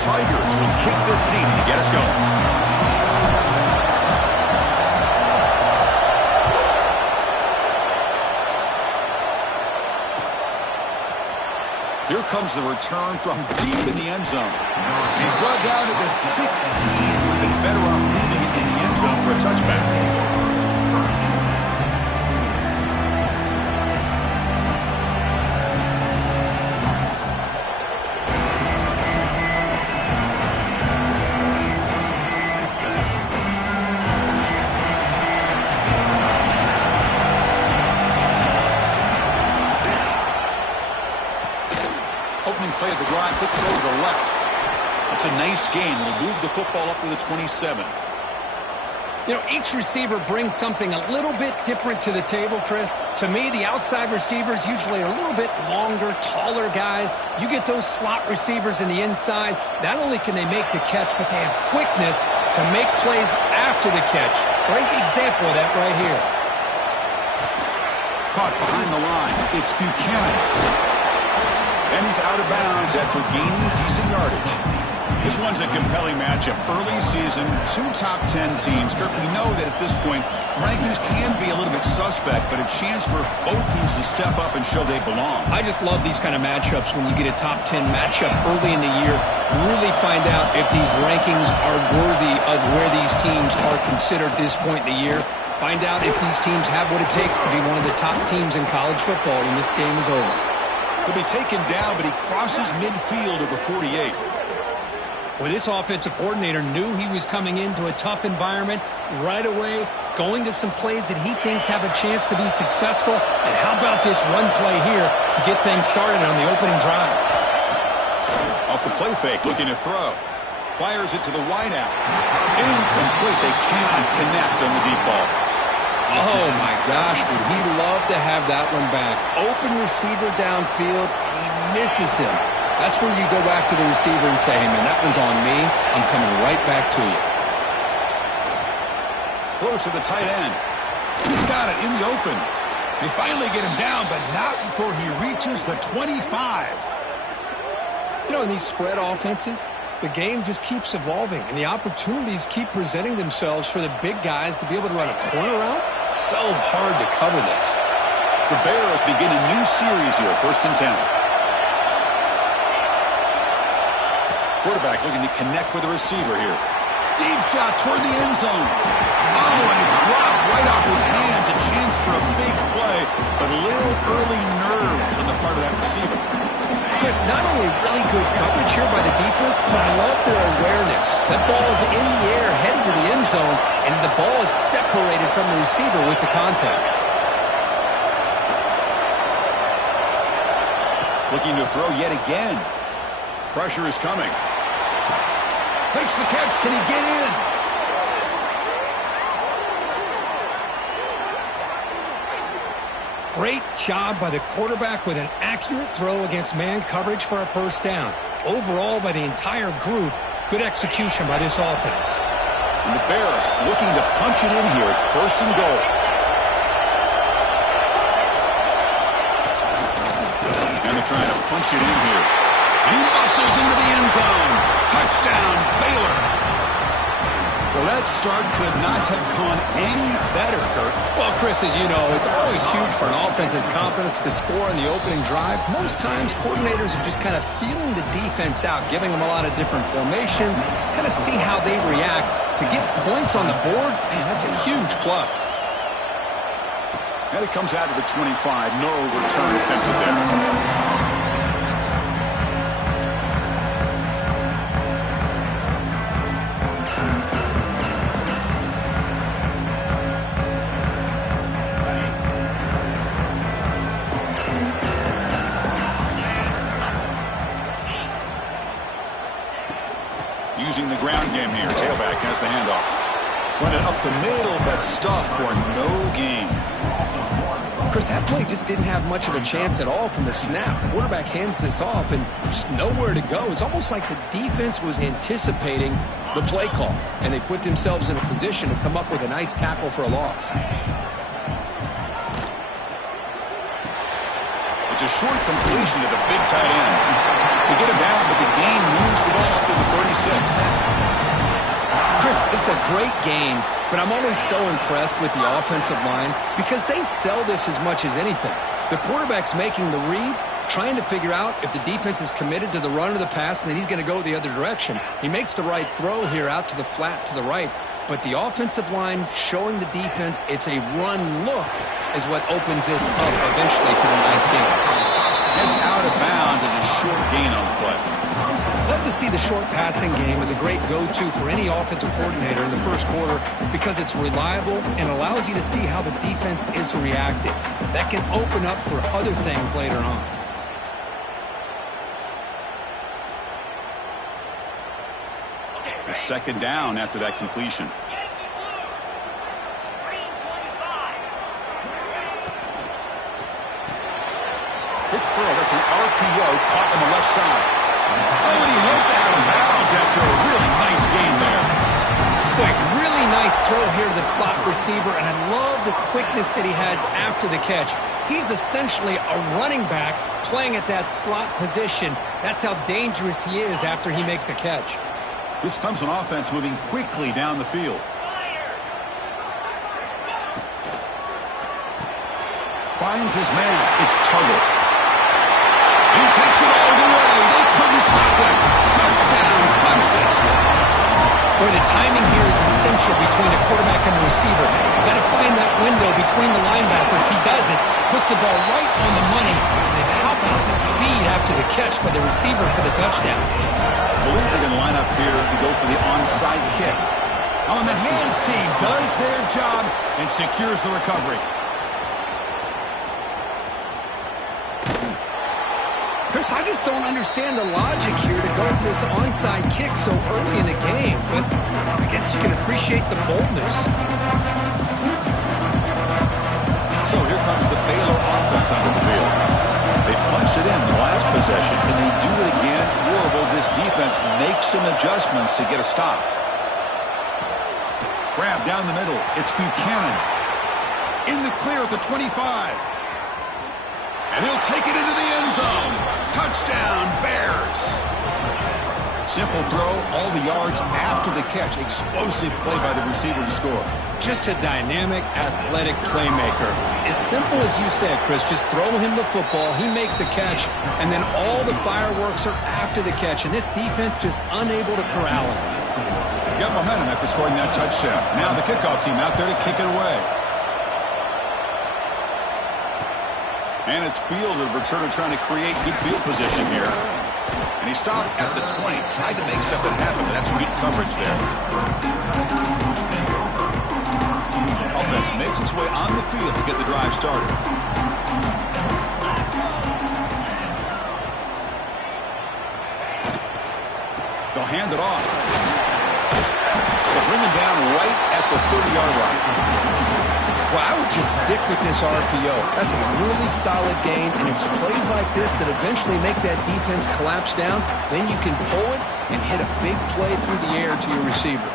Tigers will kick this deep to get us going. Here comes the return from deep in the end zone. And he's brought down at the 16. Would have been better off leaving it in the end zone for a touchback. Opening play of the drive, quick throw to the left. It's a nice gain. Will move the football up to the 27. You know, each receiver brings something a little bit different to the table, Chris. To me, the outside receivers usually are a little bit longer, taller guys. You get those slot receivers in the inside, not only can they make the catch, but they have quickness to make plays after the catch. Great example of that right here. Caught behind the line. It's Buchanan. And he's out of bounds after gaining decent yardage. This one's a compelling matchup. Early season, 2 top 10 teams. Kirk, we know that at this point, rankings can be a little bit suspect, but a chance for both teams to step up and show they belong. I just love these kind of matchups when you get a top 10 matchup early in the year. Really find out if these rankings are worthy of where these teams are considered at this point in the year. Find out if these teams have what it takes to be one of the top teams in college football when this game is over. He'll be taken down, but he crosses midfield of the 48. Well, this offensive coordinator knew he was coming into a tough environment right away, going to some plays that he thinks have a chance to be successful. And how about this run play here to get things started on the opening drive? Off the play fake, looking to throw. Fires it to the wideout. Incomplete. They cannot connect on the deep ball. Oh, my gosh, would he love to have that one back. Open receiver downfield, and he misses him. That's where you go back to the receiver and say, hey, man, that one's on me. I'm coming right back to you. Close to the tight end. He's got it in the open. They finally get him down, but not before he reaches the 25. You know, in these spread offenses, the game just keeps evolving, and the opportunities keep presenting themselves for the big guys to be able to run a corner out. So hard to cover this. The Bears begin a new series here, 1st and 10. Quarterback looking to connect with the receiver here. Deep shot toward the end zone. Oh, and it's dropped right off his hands. A chance for a big play, but a little early nerves on the part of that receiver. Chris, not only really good coverage here by the defense, but I love their awareness. That ball is in the air, headed to the end zone, and the ball is separated from the receiver with the contact. Looking to throw yet again. Pressure is coming. Makes the catch. Can he get in? Great job by the quarterback with an accurate throw against man coverage for a first down. Overall, by the entire group, good execution by this offense. And the Bears looking to punch it in here. It's 1st and goal. And they're trying to punch it in here. He muscles into the end zone. Touchdown, Baylor. Well, that start could not have gone any better, Kurt. Well, Chris, as you know, it's always huge for an offense's confidence to score on the opening drive. Most times, coordinators are just kind of feeling the defense out, giving them a lot of different formations, kind of see how they react. To get points on the board, man, that's a huge plus. And it comes out of the 25. No return attempted there. Using the ground game here. Tailback has the handoff. Run it up the middle, but stuff for no gain. Chris, that play just didn't have much of a chance at all from the snap. Quarterback hands this off, and there's nowhere to go. It's almost like the defense was anticipating the play call, and they put themselves in a position to come up with a nice tackle for a loss. It's a short completion to the big tight end. To get him down, but the gain moves the ball up to the a great game, but I'm always so impressed with the offensive line because they sell this as much as anything. The quarterback's making the read, trying to figure out if the defense is committed to the run or the pass, and then he's going to go the other direction. He makes the right throw here out to the flat to the right, but the offensive line showing the defense it's a run look is what opens this up eventually for a nice game. It's out of bounds as a short gain on the play. Love to see the short passing game as a great go-to for any offensive coordinator in the first quarter because it's reliable and allows you to see how the defense is reacting. That can open up for other things later on. A second down after that completion. Quick throw. That's an RPO caught on the left side. Oh, and he hits out of bounds after a really nice game there. Boy, really nice throw here to the slot receiver, and I love the quickness that he has after the catch. He's essentially a running back playing at that slot position. That's how dangerous he is after he makes a catch. This Clemson offense moving quickly down the field. Finds his man. It's Tuggle. He takes it all the way. They couldn't stop him. Touchdown, Clemson. Boy, the timing here is essential between the quarterback and the receiver. You've got to find that window between the linebackers. He does it. Puts the ball right on the money. And then how about the speed after the catch by the receiver for the touchdown? I believe they're going to line up here to go for the onside kick. On the hands team does their job and secures the recovery. Chris, I just don't understand the logic here to go for this onside kick so early in the game, but I guess you can appreciate the boldness. So here comes the Baylor offense onto the field. They punched it in the last possession. Can they do it again? Or will this defense make some adjustments to get a stop? Grab down the middle. It's Buchanan. In the clear at the 25. And he'll take it into the end zone. Touchdown, Bears. Simple throw, all the yards after the catch. Explosive play by the receiver to score. Just a dynamic, athletic playmaker. As simple as you said, Chris, just throw him the football, he makes a catch, and then all the fireworks are after the catch. And this defense just unable to corral him. Got momentum after scoring that touchdown. Now the kickoff team out there to kick it away. And it's Field, the returner, trying to create good field position here. And he stopped at the 20. Tried to make something happen, but that's good coverage there. Offense makes its way on the field to get the drive started. They'll hand it off. They'll bring him down right at the 30-yard line. Well, I would just stick with this RPO. That's a really solid game, and it's plays like this that eventually make that defense collapse down. Then you can pull it and hit a big play through the air to your receiver.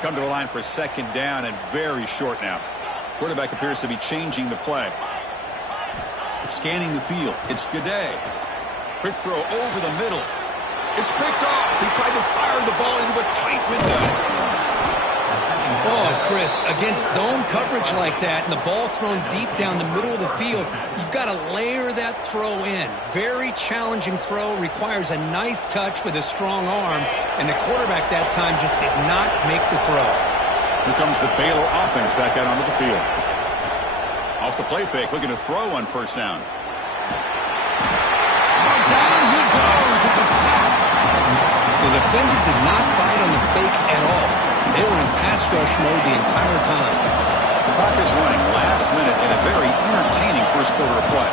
Come to the line for a second down and very short now. Quarterback appears to be changing the play. Scanning the field. It's Gaudet. Quick throw over the middle. It's picked off. He tried to fire the ball into a tight window. Oh, Chris, against zone coverage like that and the ball thrown deep down the middle of the field, you've got to layer that throw in. Very challenging throw, requires a nice touch with a strong arm, and the quarterback that time just did not make the throw. Here comes the Baylor offense back out onto the field. Off the play fake, looking to throw on first down. Down he goes. It's a sack. The defender did not bite on the fake at all. They were in pass rush mode the entire time. The clock is running last minute in a very entertaining first quarter of play.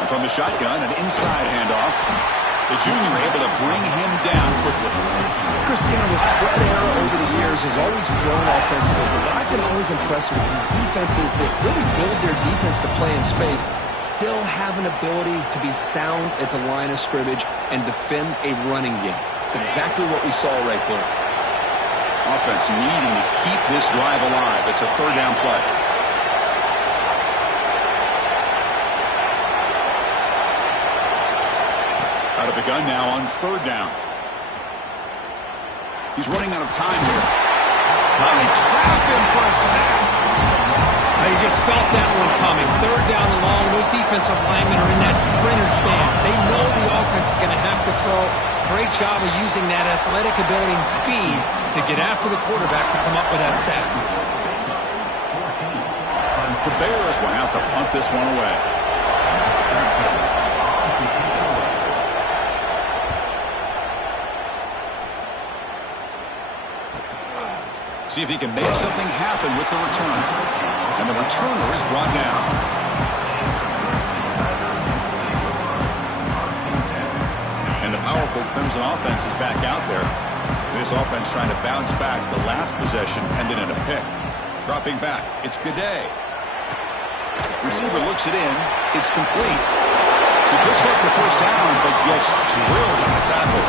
And from the shotgun, an inside handoff. The junior able to bring him down quickly. Christina, the spread era over the years has always grown offensively, but I've been always impressed with defenses that really build their defense to play in space, still have an ability to be sound at the line of scrimmage and defend a running game. It's exactly what we saw right there. Offense needing to keep this drive alive. It's a third down play. A Out of the gun now on third down. He's running out of time here. They trap him for a sack. You just felt that one coming. Third down and long. Those defensive linemen are in that sprinter stance. They know the offense is going to have to throw. Great job of using that athletic ability and speed to get after the quarterback to come up with that sack. The Bears will have to punt this one away. See if he can make something happen with the return. And the returner is brought down. And the powerful Crimson offense is back out there. This offense trying to bounce back. The last possession ended in a pick. Dropping back, it's Goudet. Receiver looks it in. It's complete. He picks up the first down, but gets drilled on the tackle.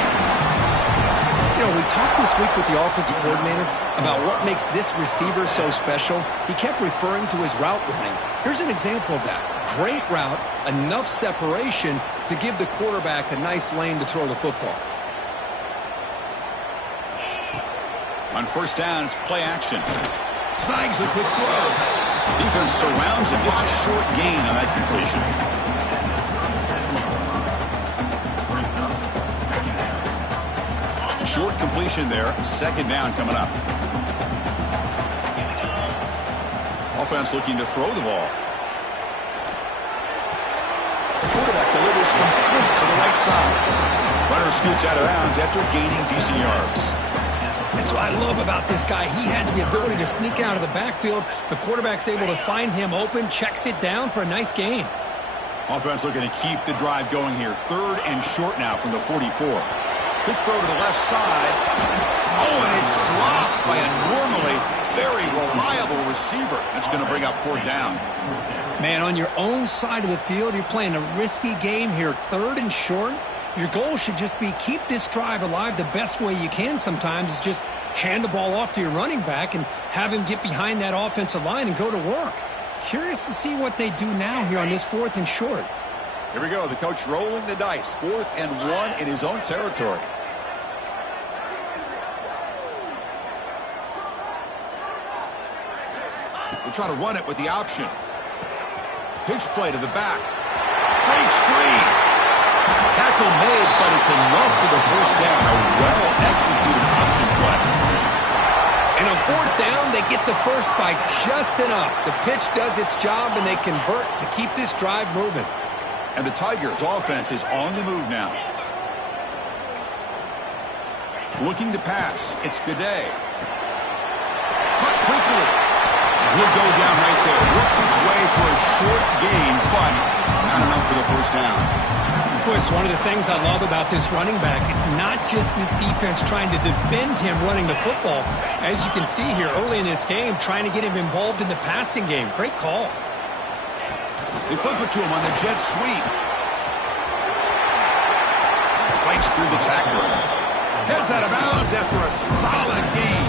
You know, we talked this week with the offensive coordinator about what makes this receiver so special. He kept referring to his route running. Here's an example of that. Great route, enough separation to give the quarterback a nice lane to throw the football. On first down, it's play action. Snags the quick throw. Defense surrounds him. Just a short gain on that completion. Short completion there. Second down coming up. Offense looking to throw the ball. Quarterback delivers complete to the right side. Runner scoots out of bounds after gaining decent yards. That's what I love about this guy. He has the ability to sneak out of the backfield. The quarterback's able to find him open, checks it down for a nice gain. Offense looking to keep the drive going here. Third and short now from the 44. Quick throw to the left side. Oh, and it's dropped by a normally very reliable receiver. That's going to bring up fourth down. Man, on your own side of the field, you're playing a risky game here. Third and short. Your goal should just be keep this drive alive the best way you can sometimes is just hand the ball off to your running back and have him get behind that offensive line and go to work. Curious to see what they do now here on this fourth and short. Here we go. The coach rolling the dice. 4th and 1 in his own territory. We'll try to run it with the option. Pitch play to the back. Breaks free. Tackle made, but it's enough for the first down. A well-executed option play. And on fourth down, they get the first by just enough. The pitch does its job, and they convert to keep this drive moving. And the Tigers' offense is on the move now. Looking to pass. It's Goudet. Cut quickly. He'll go down right there. Worked his way for a short gain, but not enough for the first down. Boy, it's one of the things I love about this running back. It's not just this defense trying to defend him running the football. As you can see here early in this game, trying to get him involved in the passing game. Great call. They flip it to him on the jet sweep. Fights through the tackler. Heads out of bounds after a solid gain.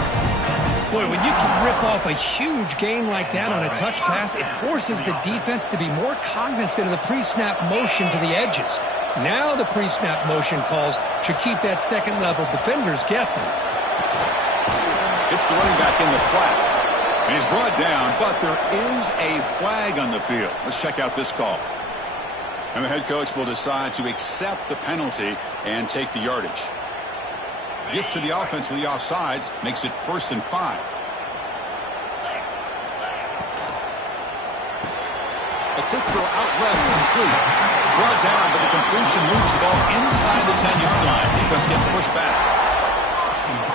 Boy, when you can rip off a huge gain like that on a touch pass, it forces the defense to be more cognizant of the pre-snap motion to the edges. Now the pre-snap motion calls should keep that second-level defenders guessing. It's the running back in the flat. And he's brought down, but there is a flag on the field. Let's check out this call. And the head coach will decide to accept the penalty and take the yardage. Gift to the offense with the offsides makes it 1st and 5. A quick throw out left complete. Brought down, but the completion moves the ball inside the 10-yard line. Defense getting pushed back.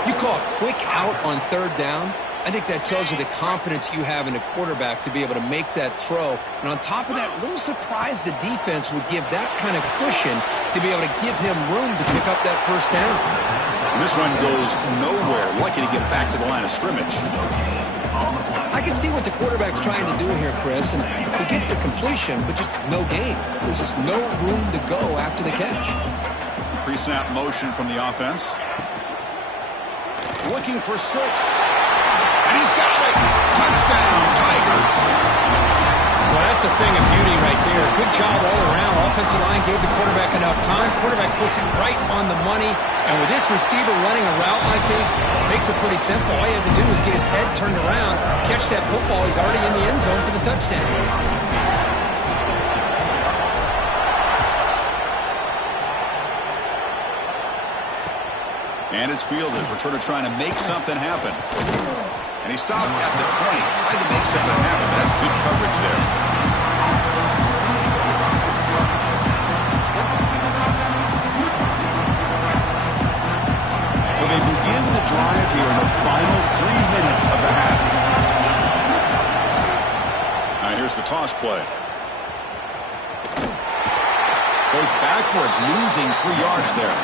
You call a quick out on third down? I think that tells you the confidence you have in a quarterback to be able to make that throw. And on top of that, a little surprised the defense would give that kind of cushion to be able to give him room to pick up that first down. And this run goes nowhere. Lucky to get back to the line of scrimmage. I can see what the quarterback's trying to do here, Chris. And he gets the completion, but just no gain. There's just no room to go after the catch. Pre-snap motion from the offense. Looking for 6. And he's got it! Touchdown, Tigers! Well, that's a thing of beauty right there. Good job all around. Offensive line gave the quarterback enough time. Quarterback puts it right on the money. And with this receiver running a route like this, makes it pretty simple. All you have to do is get his head turned around, catch that football. He's already in the end zone for the touchdown. And it's fielded. Returner trying to make something happen. And he stopped at the 20, trying to make something happen. That's good coverage there. So they begin the drive here in the final 3 minutes of the half. Now here's the toss play. Goes backwards, losing 3 yards there.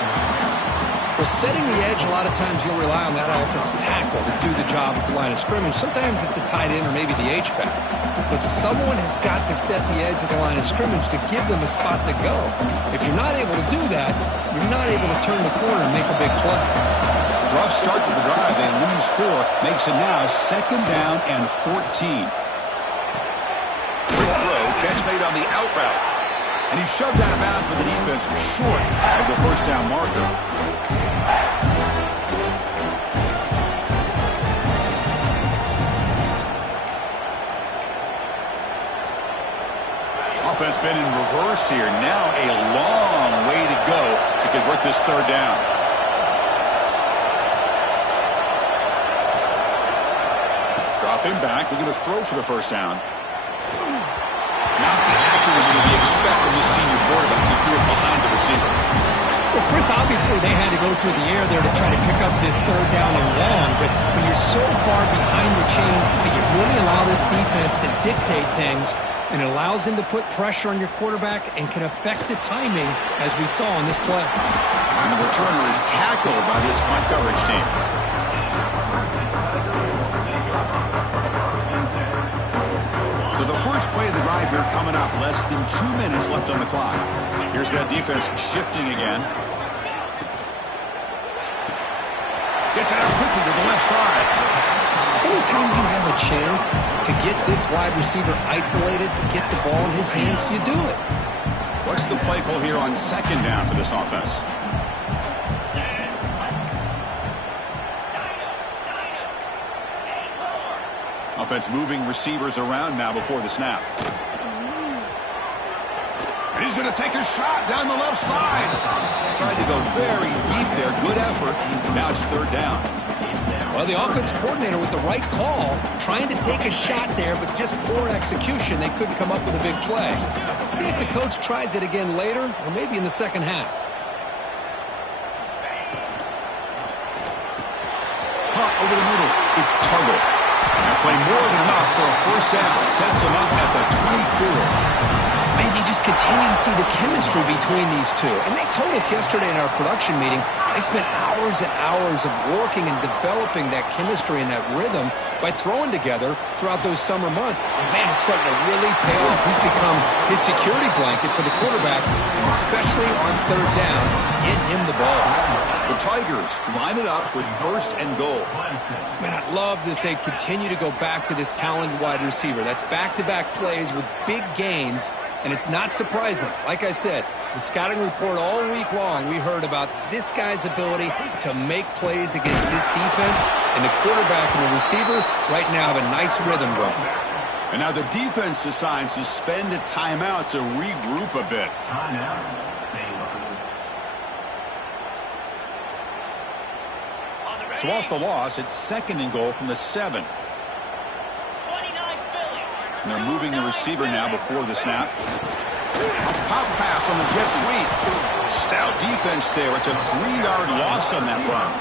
Well, setting the edge, a lot of times you'll rely on that offensive tackle to do the job at the line of scrimmage. Sometimes it's a tight end or maybe the H-back. But someone has got to set the edge at the line of scrimmage to give them a spot to go. If you're not able to do that, you're not able to turn the corner and make a big play. Rough start to the drive. They lose 4. Makes it now 2nd down and 14. Quick throw. Catch made on the out route. And he's shoved out of bounds, but the defense was short of the first down marker. Offense been in reverse here. Now a long way to go to convert this 3rd down. Drop him back. Looking to throw for the first down. Not the accuracy we expect from the senior quarterback who threw it behind the receiver. Well, Chris, obviously they had to go through the air there to try to pick up this 3rd down and long, but when you're so far behind the chains, you really allow this defense to dictate things, and it allows them to put pressure on your quarterback and can affect the timing, as we saw on this play. And the returner is tackled by this punt coverage team. So the first play of the drive here coming up. Less than 2 minutes left on the clock. Here's that defense shifting again. Gets it out quickly to the left side. Anytime you have a chance to get this wide receiver isolated, to get the ball in his hands, you do it. What's the play call here on 2nd down for this offense? Offense moving receivers around now before the snap. And he's going to take a shot down the left side. Tried to go very deep there. Good effort. Now it's 3rd down. Well, the offense coordinator with the right call, trying to take a shot there, but just poor execution. They couldn't come up with a big play. Let's see if the coach tries it again later, or maybe in the second half. Hot over the middle. It's Tuggle. That play more than enough for a first down. Sets him up at the 24. Man, you just continue to see the chemistry between these two. And they told us yesterday in our production meeting, they spent hours and hours of working and developing that chemistry and that rhythm by throwing together throughout those summer months. And, man, it's starting to really pay off. He's become his security blanket for the quarterback, and especially on 3rd down, get him the ball. The Tigers line it up with 1st and goal. Man, I love that they continue to go back to this talented wide receiver. That's back-to-back plays with big gains, and it's not surprising. Like I said, the scouting report all week long, we heard about this guy's ability to make plays against this defense, and the quarterback and the receiver right now have a nice rhythm going. And now the defense decides to spend a timeout to regroup a bit. So off the loss, it's 2nd and goal from the 7. And they're moving the receiver now before the snap. A pop pass on the jet sweep. Stout defense there. It's a 3-yard loss on that run.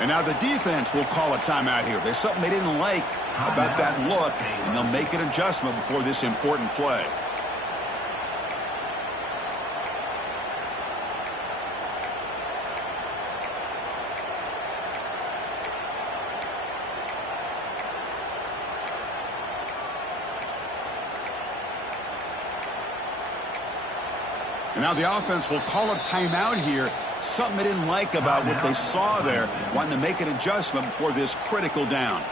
And now the defense will call a timeout here. There's something they didn't like about that look, and they'll make an adjustment before this important play. And now the offense will call a timeout here. Something they didn't like about what they saw there. Wanting to make an adjustment before this critical down.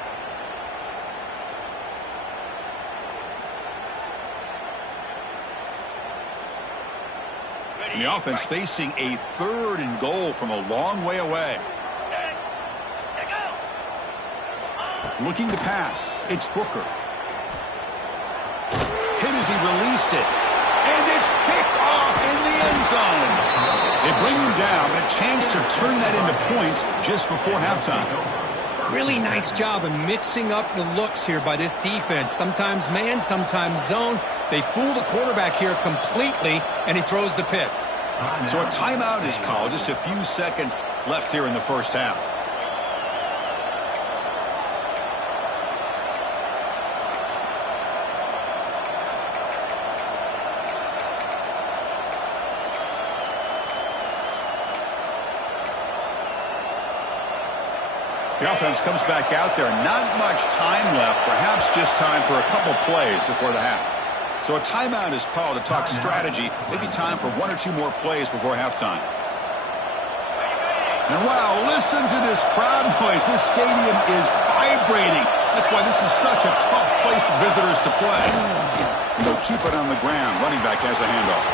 And the offense facing a 3rd and goal from a long way away. Looking to pass. It's Booker. Hit as he released it. And it's picked off in the end zone. They bring him down, but a chance to turn that into points just before halftime. Really nice job of mixing up the looks here by this defense. Sometimes man, sometimes zone. They fool the quarterback here completely, and he throws the pick. So a timeout is called. Just a few seconds left here in the first half. The offense comes back out there. Not much time left. Perhaps just time for a couple plays before the half. So a timeout is called to talk strategy. Maybe time for 1 or 2 more plays before halftime. And wow, listen to this crowd noise. This stadium is vibrating. That's why this is such a tough place for visitors to play. And they'll keep it on the ground. Running back has a handoff.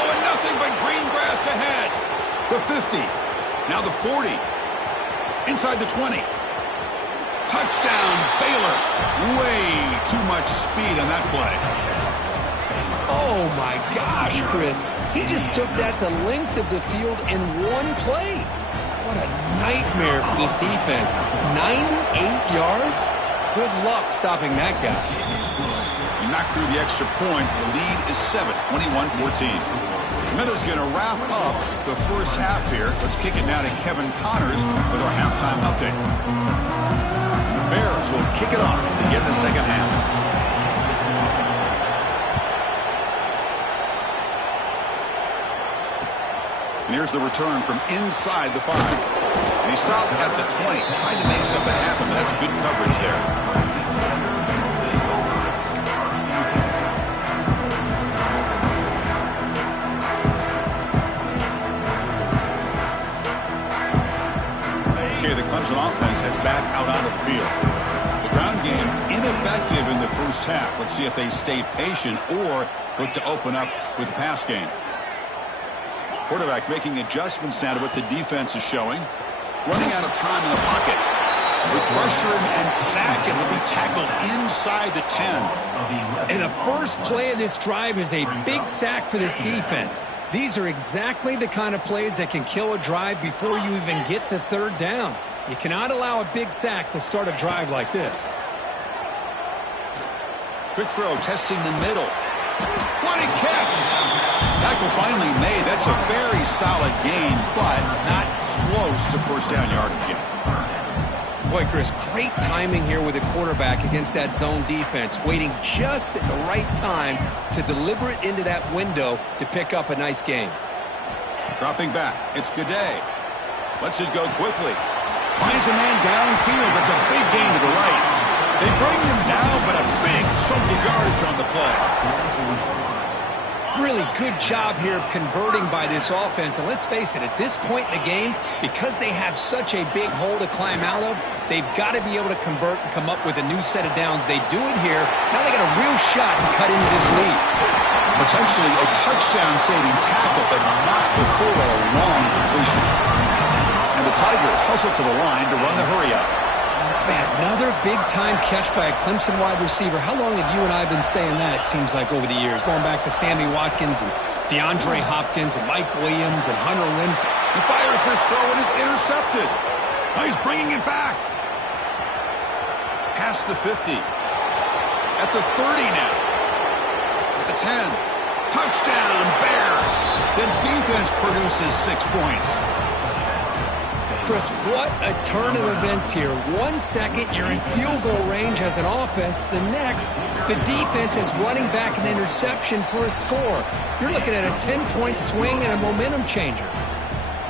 Oh, and nothing but green grass ahead. The 50. Now the 40. Inside the 20. Touchdown, Baylor. Way too much speed on that play. Oh, my gosh, Chris. He just took that the length of the field in one play. What a nightmare for this defense. 98 yards? Good luck stopping that guy. He knocked through the extra point. The lead is 7, 21-14. Miller's going to wrap up the first half here. Let's kick it now to Kevin Connors with our halftime update. The Bears will kick it off to get the second half. And here's the return from inside the 5. And he stopped at the 20, trying to make something happen, but that's good coverage there. The Clemson offense heads back out onto the field. The ground game ineffective in the first half. Let's see if they stay patient or look to open up with the pass game. Quarterback making adjustments now to what the defense is showing. Running out of time in the pocket. With pressure and sack, it will be tackled inside the 10. And the first play of this drive is a big sack for this defense. These are exactly the kind of plays that can kill a drive before you even get to 3rd down. You cannot allow a big sack to start a drive like this. Quick throw, testing the middle. What a catch! Tackle finally made. That's a very solid gain, but not close to first down yardage yet. Boy, Chris, great timing here with the quarterback against that zone defense, waiting just at the right time to deliver it into that window to pick up a nice gain. Dropping back, it's Gaudet. Lets it go quickly. Finds a man downfield. That's a big gain to the right. They bring him down, but a big chunk of yardage on the play. Really good job here of converting by this offense. And let's face it, at this point in the game, because they have such a big hole to climb out of, they've got to be able to convert and come up with a new set of downs. They do it here. Now they got a real shot to cut into this lead. Potentially a touchdown-saving tackle, but not before a long completion. And the Tigers hustle to the line to run the hurry-up. Man, another big-time catch by a Clemson wide receiver. How long have you and I been saying that, it seems like, over the years? Going back to Sammy Watkins and DeAndre Hopkins and Mike Williams and Hunter Renfrow. He fires this throw and is intercepted. Oh, he's bringing it back. Past the 50. At the 30 now. At the 10. Touchdown, Bears. The defense produces 6 points. Chris, what a turn of events here. 1 second, you're in field goal range as an offense. The next, the defense is running back an interception for a score. You're looking at a 10-point swing and a momentum changer.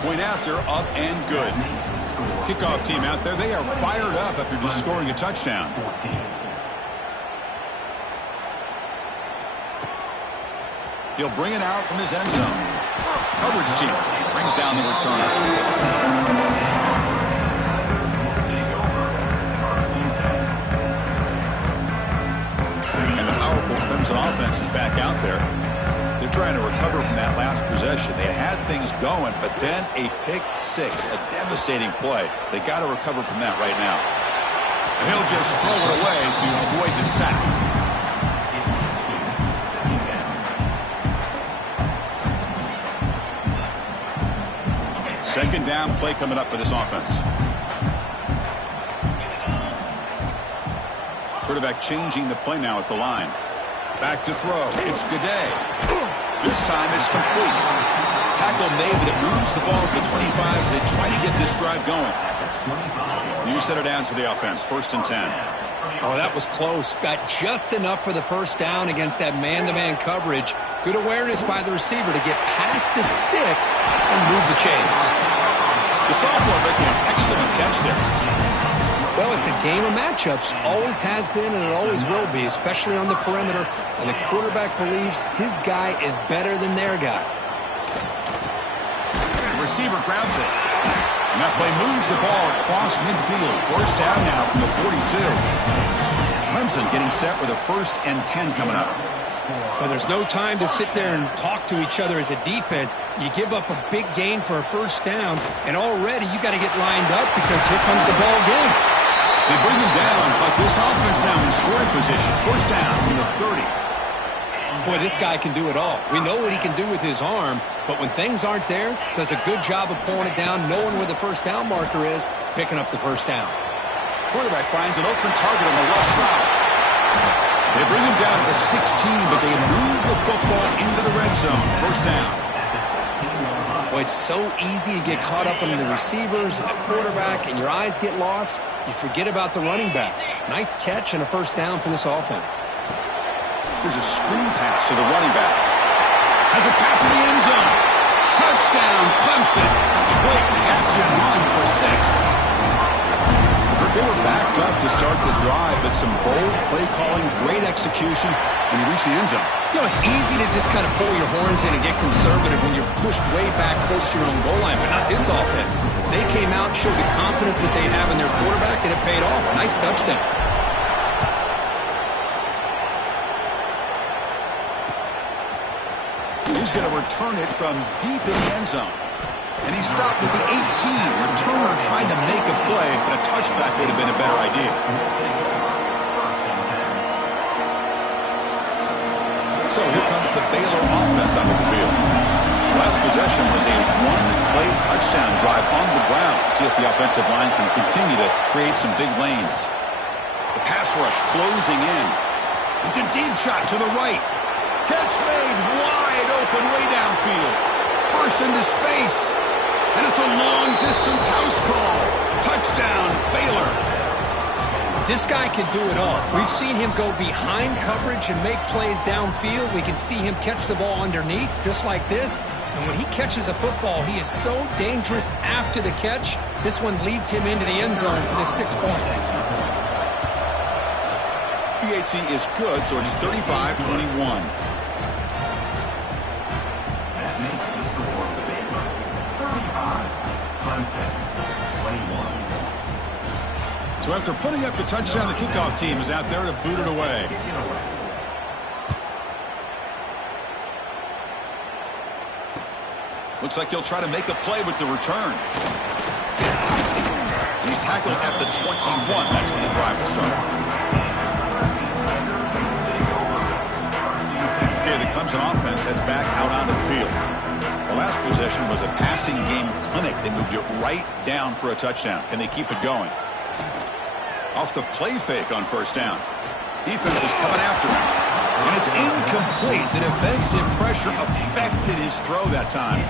Point after, up and good. Kickoff team out there, they are fired up after just scoring a touchdown. He'll bring it out from his end zone. Coverage team brings down the return. Clemson offense is back out there. They're trying to recover from that last possession. They had things going, but then a pick six, a devastating play. They got to recover from that right now. And he'll just throw it away to avoid the sack. Second down play coming up for this offense. Quarterback changing the play now at the line. Back to throw. It's Gaudet. This time it's complete. Tackle made, but it moves the ball to the 25 as they try to get this drive going. New set of downs for the offense. 1st and 10. Oh, that was close. Got just enough for the first down against that man-to-man coverage. Good awareness by the receiver to get past the sticks and move the chains. The sophomore making an excellent catch there. Well, it's a game of matchups. Always has been, and it always will be, especially on the perimeter. And the quarterback believes his guy is better than their guy. The receiver grabs it. And that play moves the ball across midfield. 1st down now from the 42. Clemson getting set with a 1st and 10 coming up. Well, there's no time to sit there and talk to each other as a defense. You give up a big gain for a 1st down, and already you got to get lined up because here comes the ball game. They bring him down, but this offense now in scoring position. 1st down from the 30. Boy, this guy can do it all. We know what he can do with his arm, but when things aren't there, does a good job of pulling it down, knowing where the 1st down marker is, picking up the 1st down. Quarterback finds an open target on the left side. They bring him down to the 16, but they move the football into the red zone. 1st down. Boy, it's so easy to get caught up in the receivers and the quarterback, and your eyes get lost. You forget about the running back. Nice catch and a 1st down for this offense. There's a screen pass to the running back. Has a pass to the end zone. Touchdown, Clemson. A great catch and run for 6. They were backed up to start the drive, but some bold play calling, great execution when you reach the end zone. You know, it's easy to just kind of pull your horns in and get conservative when you're pushed way back close to your own goal line, but not this offense. They came out, showed the confidence that they have in their quarterback, and it paid off. Nice touchdown. He's going to return it from deep in the end zone. And he stopped at the 18. Returner trying to make a play, but a touchback would have been a better idea. So here comes the Baylor offense out of the field. Last possession was a one-play touchdown drive on the ground. See if the offensive line can continue to create some big lanes. The pass rush closing in. It's a deep shot to the right. Catch made wide open way downfield. Burst into space. And it's a long-distance house call. Touchdown, Baylor. This guy can do it all. We've seen him go behind coverage and make plays downfield. We can see him catch the ball underneath, just like this. And when he catches a football, he is so dangerous after the catch. This one leads him into the end zone for the 6 points. PAT is good, so it's 35-21. So after putting up the touchdown, the kickoff team is out there to boot it away. Looks like he'll try to make a play with the return. He's tackled at the 21. That's when the drive will start. Okay, the Clemson offense heads back out onto the field. The last possession was a passing game clinic. They moved it right down for a touchdown. Can they keep it going? Off the play fake on 1st down. Defense is coming after him. And it's incomplete. The defensive pressure affected his throw that time.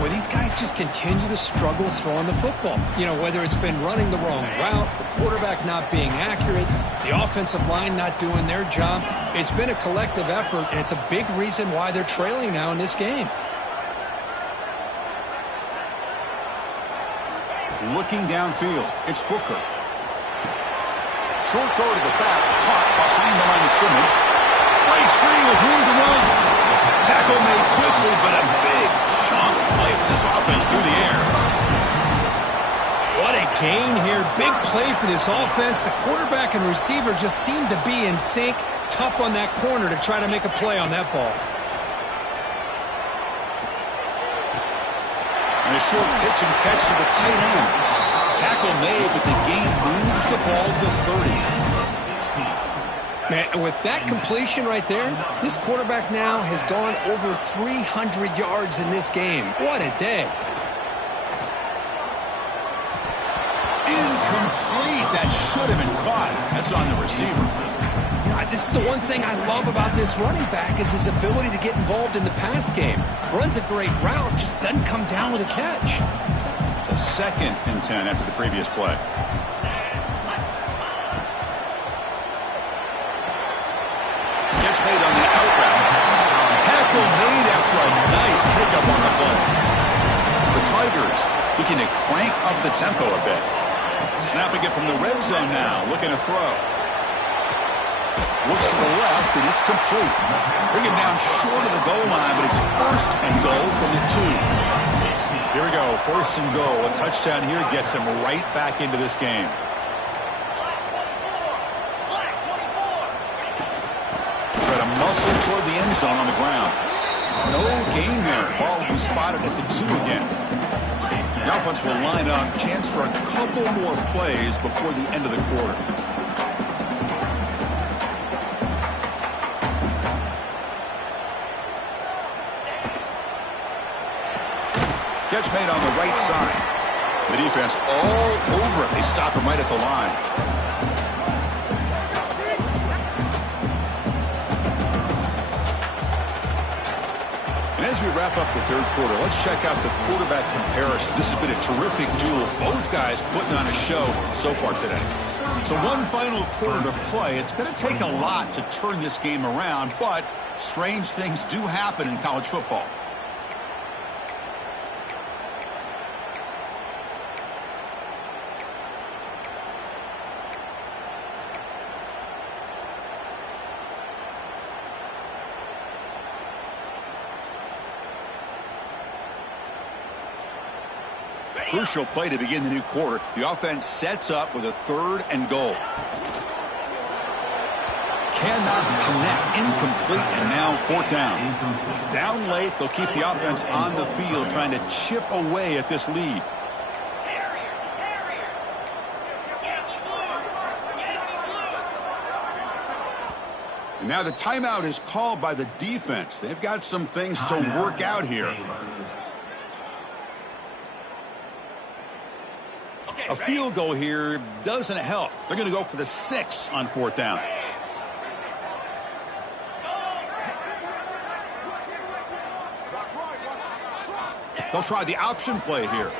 Well, these guys just continue to struggle throwing the football. You know, whether it's been running the wrong route, the quarterback not being accurate, the offensive line not doing their job. It's been a collective effort, and it's a big reason why they're trailing now in this game. Looking downfield, it's Booker. Short throw to the back, caught behind the line of scrimmage. Breaks free with room to run. Tackle made quickly, but a big chunk play for this offense through the air. What a gain here. Big play for this offense. The quarterback and receiver just seem to be in sync. Tough on that corner to try to make a play on that ball. And a short pitch and catch to the tight end. Tackle made, but the gain moves the ball to 30. Man, with that completion right there, this quarterback now has gone over 300 yards in this game. What a day. Incomplete. That should have been caught. That's on the receiver. You know, this is the one thing I love about this running back is his ability to get involved in the pass game. Runs a great route, just doesn't come down with a catch. It's a 2nd and 10 after the previous play. Catch made on the out route. Tackle made after a nice pickup on the play. The Tigers looking to crank up the tempo a bit. Snapping it from the red zone now, looking to throw. Looks to the left, and it's complete. Bring it down short of the goal line, but it's 1st and goal from the 2. Here we go, 1st and goal. A touchdown here gets him right back into this game. Try to muscle toward the end zone on the ground. No gain there. Ball will be spotted at the 2 again. The offense will line up. Chance for a couple more plays before the end of the quarter. Catch made on the right side. The defense all over it. They stop him right at the line. And as we wrap up the 3rd quarter, let's check out the quarterback comparison. This has been a terrific duel. Both guys putting on a show so far today. So one final quarter to play. It's going to take a lot to turn this game around, but strange things do happen in college football. Crucial play to begin the new quarter. The offense sets up with a 3rd and goal. Cannot connect. Incomplete, and now 4th down. Down late, they'll keep the offense on the field trying to chip away at this lead. And now the timeout is called by the defense. They've got some things to work out here. A field goal here doesn't help. They're going to go for the 6 on 4th down. They'll try the option play here.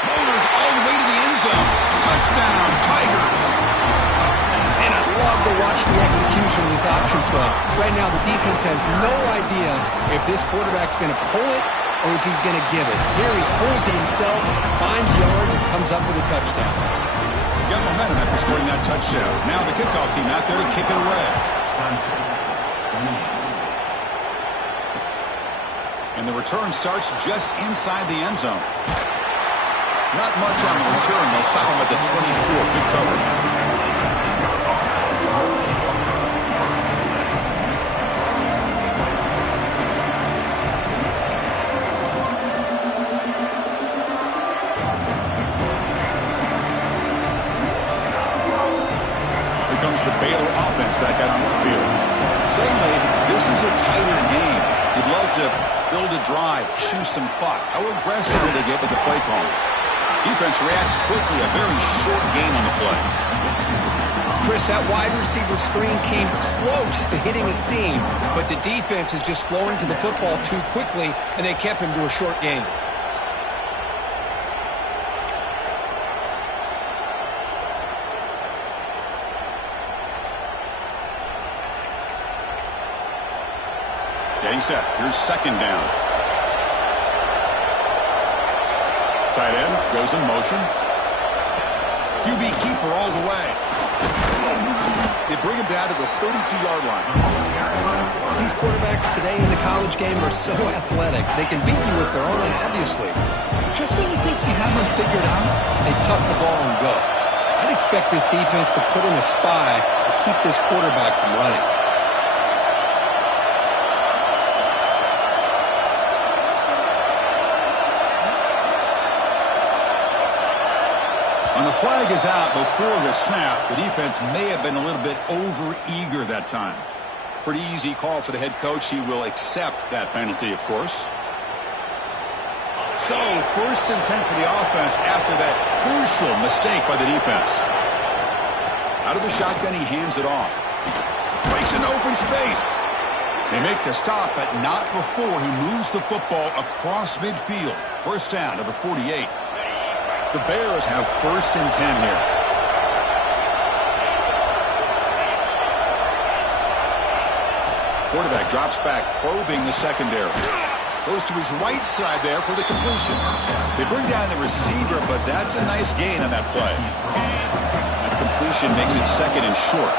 Motors all the way to the end zone. Touchdown, Tigers. And I love to watch the execution of this option play. Right now, the defense has no idea if this quarterback's going to pull it or if he's going to give it. Here he pulls it himself, finds yards, and comes up with a touchdown. Got momentum after scoring that touchdown. Now the kickoff team out there to kick it away. And the return starts just inside the end zone. Not much on the return. They'll stop him at the 24. Good coverage. The Baylor offense back out on the field. Suddenly, this is a tighter game. You'd love to build a drive, choose some clock. How aggressive will they get with the play call? Defense reacts quickly. A very short game on the play. Chris, that wide receiver screen came close to hitting a seam, but the defense is just flowing to the football too quickly, and they kept him to a short game. Getting set. Here's 2nd down. Tight end goes in motion. QB keeper all the way. They bring him down to the 32-yard line. These quarterbacks today in the college game are so athletic. They can beat you with their arm, obviously. Just when you think you have them figured out, they tuck the ball and go. I'd expect this defense to put in a spy to keep this quarterback from running. flag is out before the snap. The defense may have been a little bit over-eager that time. Pretty easy call for the head coach. He will accept that penalty, of course. So, 1st and 10 for the offense after that crucial mistake by the defense. Out of the shotgun, he hands it off. Breaks into open space. They make the stop, but not before he moves the football across midfield. 1st down, number 48. The Bears have 1st and 10 here. Quarterback drops back, probing the secondary. Goes to his right side there for the completion. They bring down the receiver, but that's a nice gain on that play. That completion makes it 2nd and short.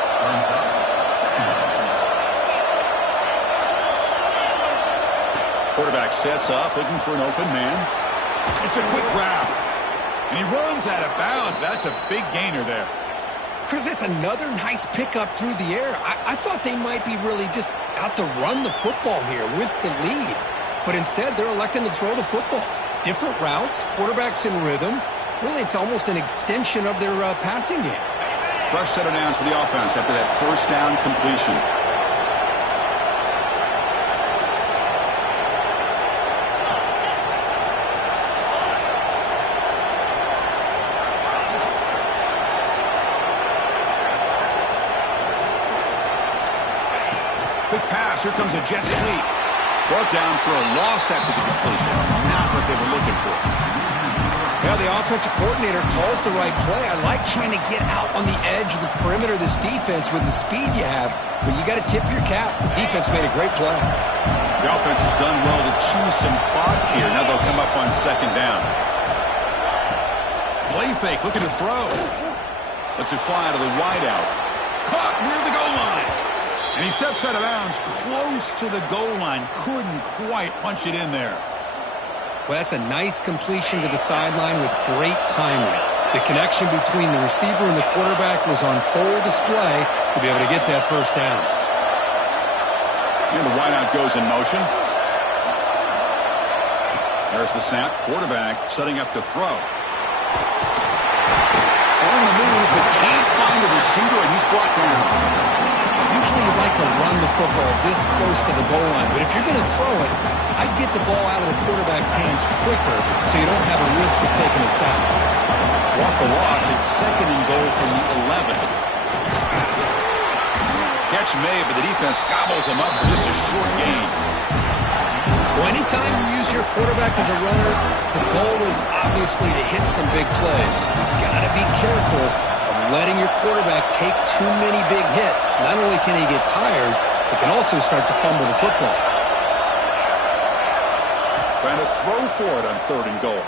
Quarterback sets up, looking for an open man. It's a quick grab. And he runs out of bounds. That's a big gainer there. Chris, that's another nice pickup through the air. I thought they might be really just out to run the football here with the lead. But instead, they're electing to throw the football. Different routes, quarterbacks in rhythm. Really, it's almost an extension of their passing game. Fresh set of downs for the offense after that 1st down completion. Quick pass. Here comes a jet sweep. Brought down for a loss after the completion. Not what they were looking for. Yeah, the offensive coordinator calls the right play. I like trying to get out on the edge of the perimeter of this defense with the speed you have, but you got to tip your cap. The defense made a great play. The offense has done well to choose some clock here. Now they'll come up on 2nd down. Play fake, looking to throw. Lets it fly to the wideout. Caught near the goal line. And he steps out of bounds close to the goal line. Couldn't quite punch it in there. Well, that's a nice completion to the sideline with great timing. The connection between the receiver and the quarterback was on full display to be able to get that 1st down. And the wideout goes in motion. There's the snap. Quarterback setting up to throw. On the move, but can't find the receiver, and he's brought down. Usually you like to run the football this close to the goal line, but if you're going to throw it, I'd get the ball out of the quarterback's hands quicker so you don't have a risk of taking a sack. So off the loss, it's 2nd and goal from the 11. Catch made, but the defense gobbles him up for just a short gain. Well, anytime you use your quarterback as a runner, the goal is obviously to hit some big plays. You've got to be careful of letting your quarterback take too many big hits. Not only can he get tired, he can also start to fumble the football. Trying to throw for it on 3rd and goal.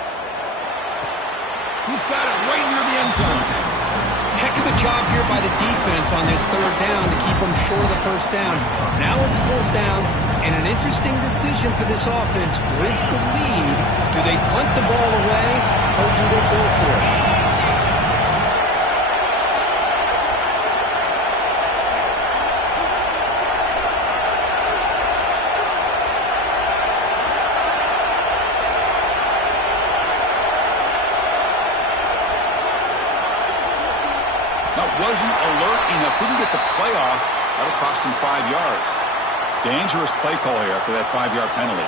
He's got it right near the end zone. Heck of a job here by the defense on this 3rd down to keep them short of the 1st down. Now it's 4th down, and an interesting decision for this offense with the lead. Do they punt the ball away, or do they go for it? Wasn't alert enough, didn't get the play off. That'll cost him 5 yards. Dangerous play call here after that 5-yard penalty.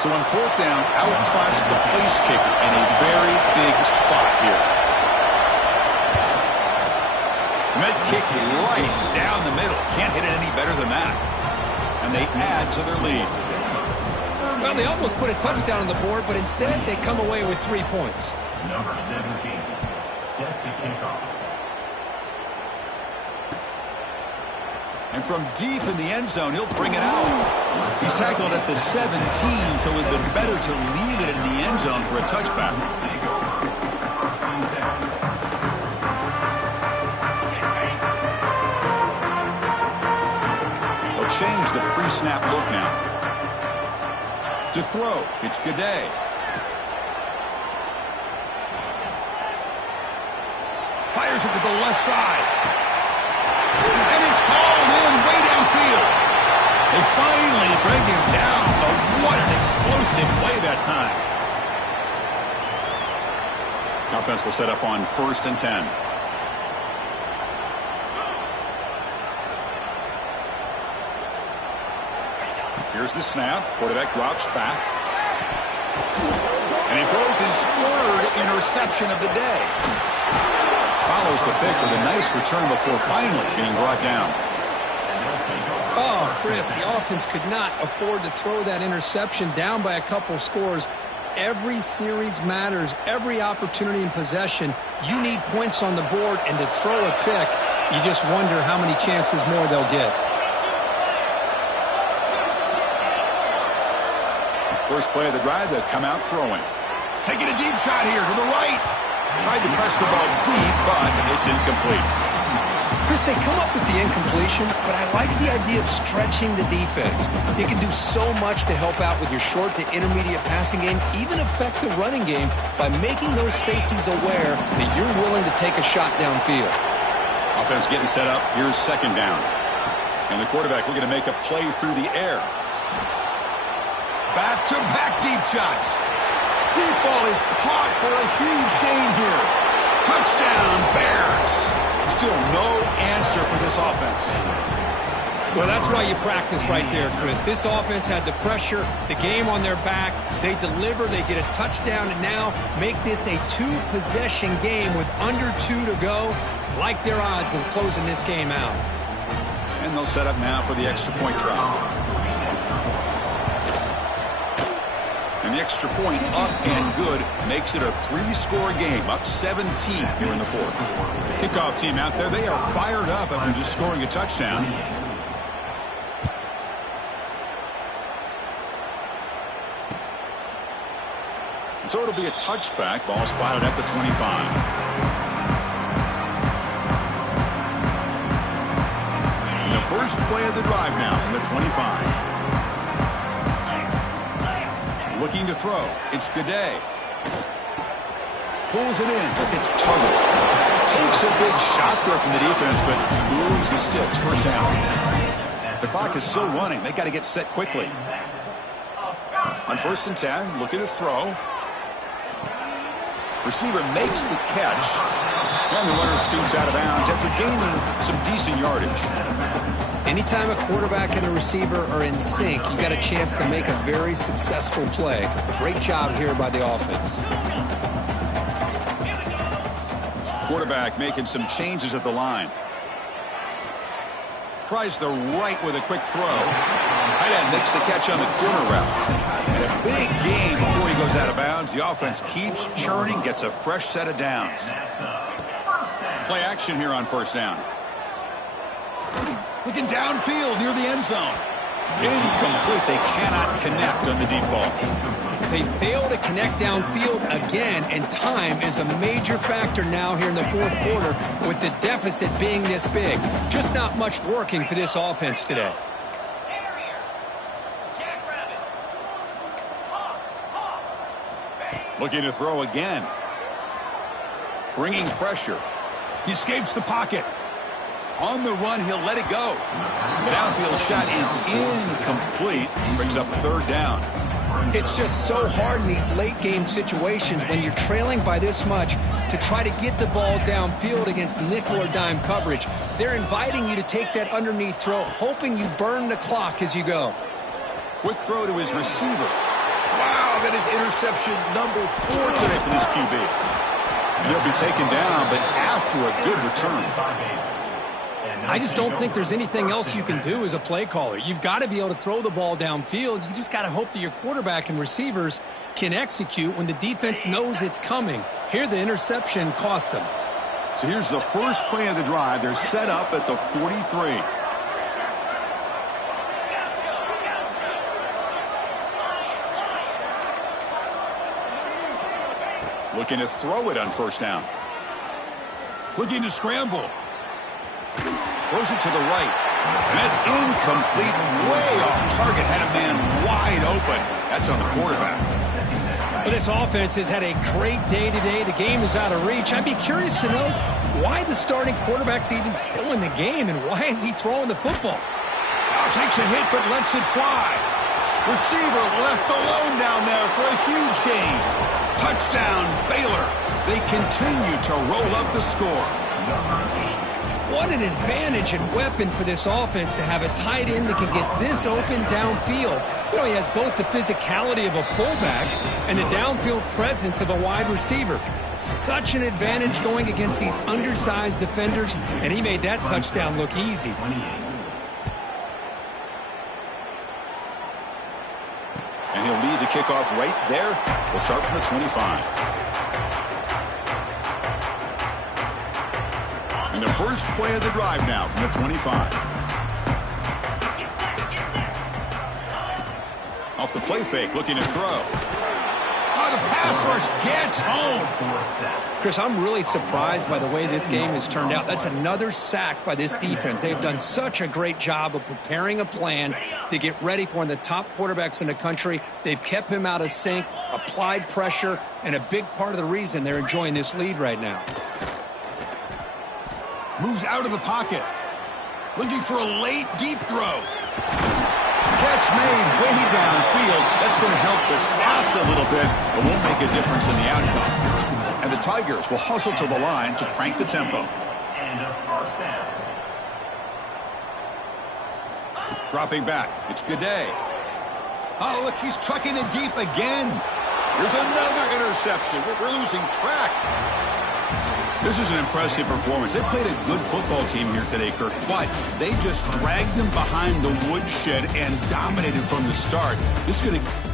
So on 4th down, out trots the place kicker in a very big spot here. Med kick right down the middle. Can't hit it any better than that. And they add to their lead. Well, they almost put a touchdown on the board, but instead they come away with 3 points. Number 17 sets a kickoff. And from deep in the end zone, he'll bring it out. He's tackled at the 17, so it would have been better to leave it in the end zone for a touchback. They'll change the pre-snap look now. To throw, it's Gaudet. Fires it to the left side. And it's hauled in way downfield. They finally bring him down, but what an explosive play that time. Offense will set up on 1st and 10. Here's the snap. Quarterback drops back. And he throws his 3rd interception of the day. Follows the pick with a nice return before finally being brought down. Oh, Chris, the offense could not afford to throw that interception down by a couple scores. Every series matters. Every opportunity in possession, you need points on the board, and to throw a pick, you just wonder how many chances more they'll get. First play of the drive, they'll come out throwing. Taking a deep shot here to the right. Tried to press the ball deep, but it's incomplete. Chris, they come up with the incompletion, but I like the idea of stretching the defense. It can do so much to help out with your short to intermediate passing game, even affect the running game by making those safeties aware that you're willing to take a shot downfield. Offense getting set up. Here's 2nd down. And the quarterback looking to make a play through the air. Back-to-back deep shots. Deep ball is caught for a huge gain here. Touchdown, Bears. Still no answer for this offense. Well, that's why you practice right there, Chris. This offense had the pressure, the game on their back. They deliver, they get a touchdown, and now make this a 2-possession game with under 2 to go. Like their odds of closing this game out. And they'll set up now for the extra point try. And the extra point up and good makes it a 3-score game, up 17 here in the 4th. Kickoff team out there, they are fired up after just scoring a touchdown. So it'll be a touchback, ball spotted at the 25. And the first play of the drive now from the 25. Looking to throw. It's Gaudet. Pulls it in. It's Tuggle. Takes a big shot there from the defense, but moves the sticks. 1st down. The clock is still running. They got to get set quickly. On 1st and 10, looking to throw. Receiver makes the catch. And the runner scoots out of bounds after gaining some decent yardage. Anytime a quarterback and a receiver are in sync, you got a chance to make a very successful play. Great job here by the offense. Quarterback making some changes at the line. Tries the right with a quick throw. Tight end makes the catch on the corner route. And a big gain before he goes out of bounds. The offense keeps churning, gets a fresh set of downs. Play action here on 1st down. Looking downfield near the end zone. Incomplete. They cannot connect on the deep ball. They fail to connect downfield again, and time is a major factor now here in the 4th quarter with the deficit being this big. Just not much working for this offense today. Looking to throw again. Bringing pressure. He escapes the pocket. On the run, he'll let it go. The downfield shot is incomplete. Brings up 3rd down. It's just so hard in these late-game situations when you're trailing by this much to try to get the ball downfield against nickel or dime coverage. They're inviting you to take that underneath throw, hoping you burn the clock as you go. Quick throw to his receiver. Wow, that is interception number 4 today for this QB. And he'll be taken down, but after a good return. I just don't think there's anything else you can do as a play caller. You've got to be able to throw the ball downfield. You just got to hope that your quarterback and receivers can execute when the defense knows it's coming. Here, the interception cost them. So here's the first play of the drive. They're set up at the 43. Looking to throw it on 1st down. Looking to scramble. Throws it to the right. And that's incomplete. Way off target. Had a man wide open. That's on the quarterback. Well, this offense has had a great day today. The game is out of reach. I'd be curious to know why the starting quarterback's even still in the game and why is he throwing the football? Now takes a hit but lets it fly. Receiver left alone down there for a huge gain. Touchdown, Baylor. They continue to roll up the score. What an advantage and weapon for this offense to have a tight end that can get this open downfield. You know, he has both the physicality of a fullback and the downfield presence of a wide receiver. Such an advantage going against these undersized defenders, and he made that touchdown look easy. And he'll lead the kickoff right there. We'll start from the 25. And the first play of the drive now from the 25. Off the play fake, looking to throw. Oh, the pass rush gets home. Chris, I'm really surprised by the way this game has turned out. That's another sack by this defense. They've done such a great job of preparing a plan to get ready for one of the top quarterbacks in the country. They've kept him out of sync, applied pressure, and a big part of the reason they're enjoying this lead right now. Moves out of the pocket. Looking for a late, deep throw. Catch made way downfield. That's going to help the stats a little bit, but won't make a difference in the outcome. And the Tigers will hustle to the line to crank the tempo. And a first down. Dropping back. It's Gaudet. Oh, look, he's trucking it deep again. Here's another interception. We're losing track. This is an impressive performance. They played a good football team here today, Kirk, but they just dragged them behind the woodshed and dominated from the start. This is going to